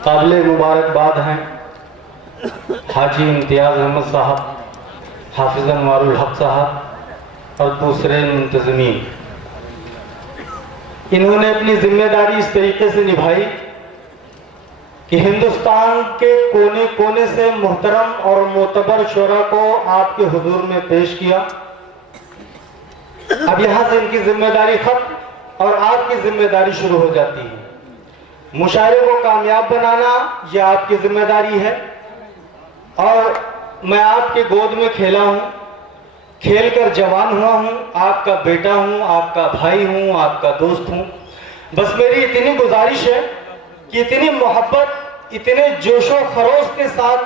काबिल मुबारकबाद हैं हाजी इम्तियाज़ अहमद साहब, हाफिज़ अनवारुल हक साहब और दूसरे मुंतज़मीन। इन्होंने अपनी जिम्मेदारी इस तरीके से निभाई कि हिंदुस्तान के कोने कोने से मुहतरम और मोतबर शोरा को आपके हुजूर में पेश किया। अब यहां से इनकी जिम्मेदारी खत्म और आपकी जिम्मेदारी शुरू हो जाती है। मुशायरे को कामयाब बनाना यह आपकी जिम्मेदारी है और मैं आपके गोद में खेला हूं, खेलकर जवान हुआ हूं, आपका बेटा हूं, आपका भाई हूं, आपका दोस्त हूं। बस मेरी इतनी गुजारिश है कि इतनी मोहब्बत, इतने जोशो खरोश के साथ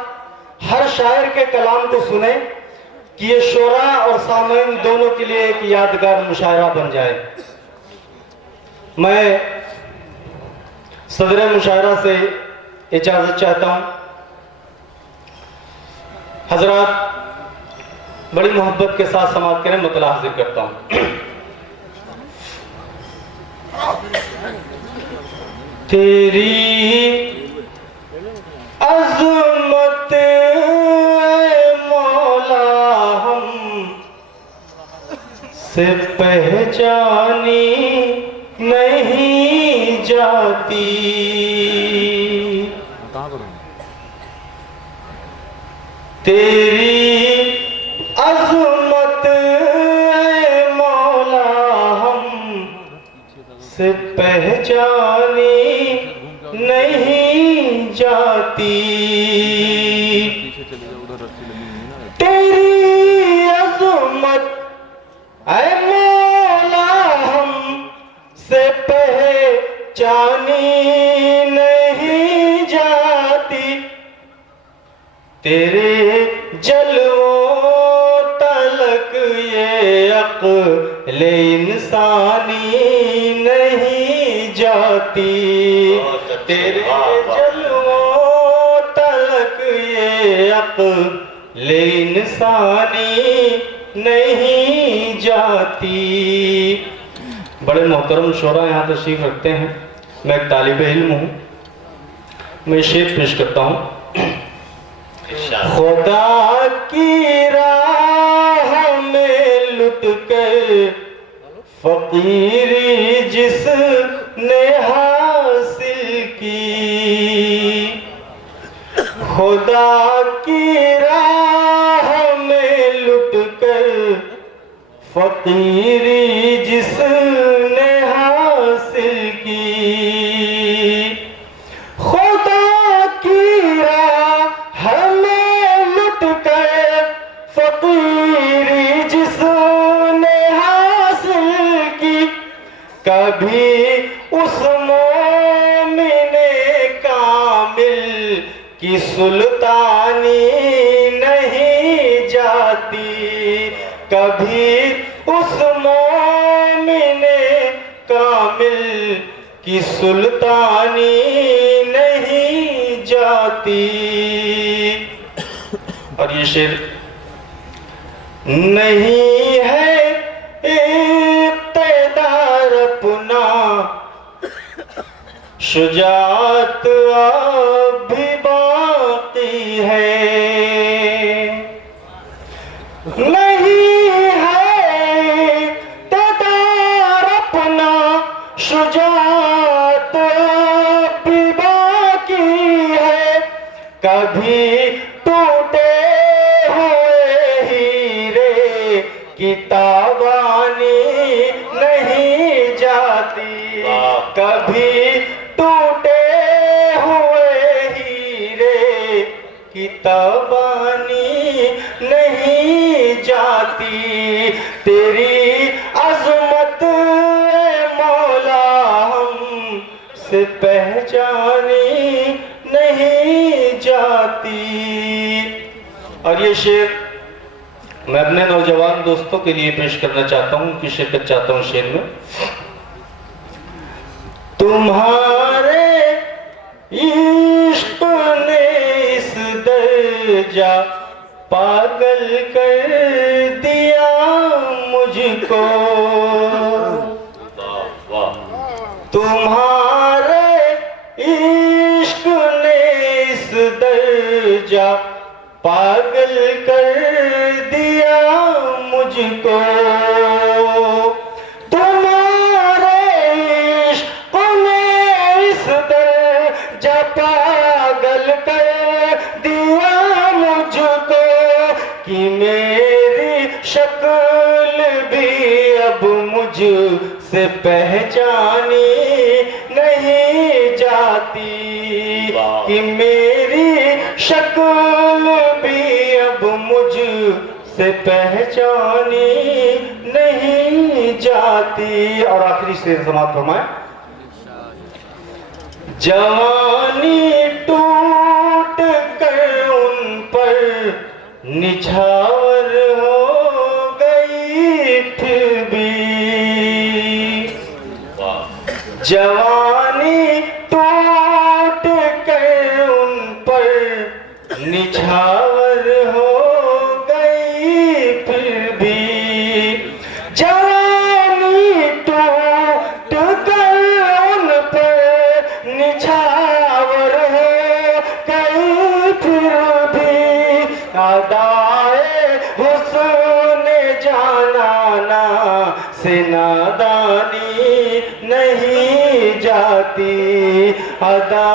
हर शायर के कलाम को सुने कि ये शोरा और सामईन दोनों के लिए एक यादगार मुशायरा बन जाए। मैं सदर मुशायरा से इजाजत चाहता हूं। हजरात बड़ी मोहब्बत के साथ समाप्त करें, मतला हाजिर करता हूं। तेरी अज़मत मौला हम से पहचानी नहीं जाती। तेरी अज़मत मौला हम से पहचानी नहीं जाती। तेरी अज़मत मौला हम से पहचानी नहीं जाती। तेरे जलवों तलक ये अक़्ल इंसानी नहीं जाती। तेरे जलवों तलक ये अक़्ल इंसानी नहीं जाती। बड़े मोहतरम शोरा यहाँ तशरीफ रखते हैं। मैं एक तालिब इल्म हूँ। मैं शेर पेश करता हूँ। खुदा की राह में लुट कर फकीरी जिसने हासिल की। खुदा की राह में लुट कर फकीरी जिसने हासिल की। खुदा की राह में लुट कर फकीरी जिसने हासिल की। कभी उस मोमिने कामिल की सुल्तानी नहीं जाती। कभी उस मोमिने कामिल की सुल्तानी नहीं जाती। और ये शेर नहीं है इक़्तिदार अपना, शुजाअत अब भी बाकी है। नहीं है इक़्तिदार अपना, शुजाअत अब भी बाकी है। कभी टूटे हुए हीरे की तावानी नहीं जाती। कभी टूटे हुए हीरे की तावानी नहीं जाती। तेरी अज़मत मौला हम से पहचानी नहीं जाती। और ये शेर मैं अपने नौजवान दोस्तों के लिए पेश करना चाहता हूं, उनकी शिरकत चाहता हूं शेर में। तुम्हारे इश्क ने इस दर्जा पागल कर दिया मुझको। तुम्हारे इश्क ने दर्जा पागल कर दिया मुझको। तुम्हारे इश्क ने इस दर्जा पागल कर दिया मुझको कि मेरी शक्ल भी अब मुझसे पहचानी नहीं जाती, कि मेरी शक्ल भी अब मुझसे पहचानी नहीं जाती। और आखिरी शेर समाप्त फरमाए। जवानी टूट कर उन पर निछावर हो गई फिर भी, जवानी टूट कर उन पर निछावर हो गई फिर भी, जवानी टूट कर उन पर निछावर हो गई फिर भी, अदाए हुस्न जानाना से नादानी नहीं जाती। अदा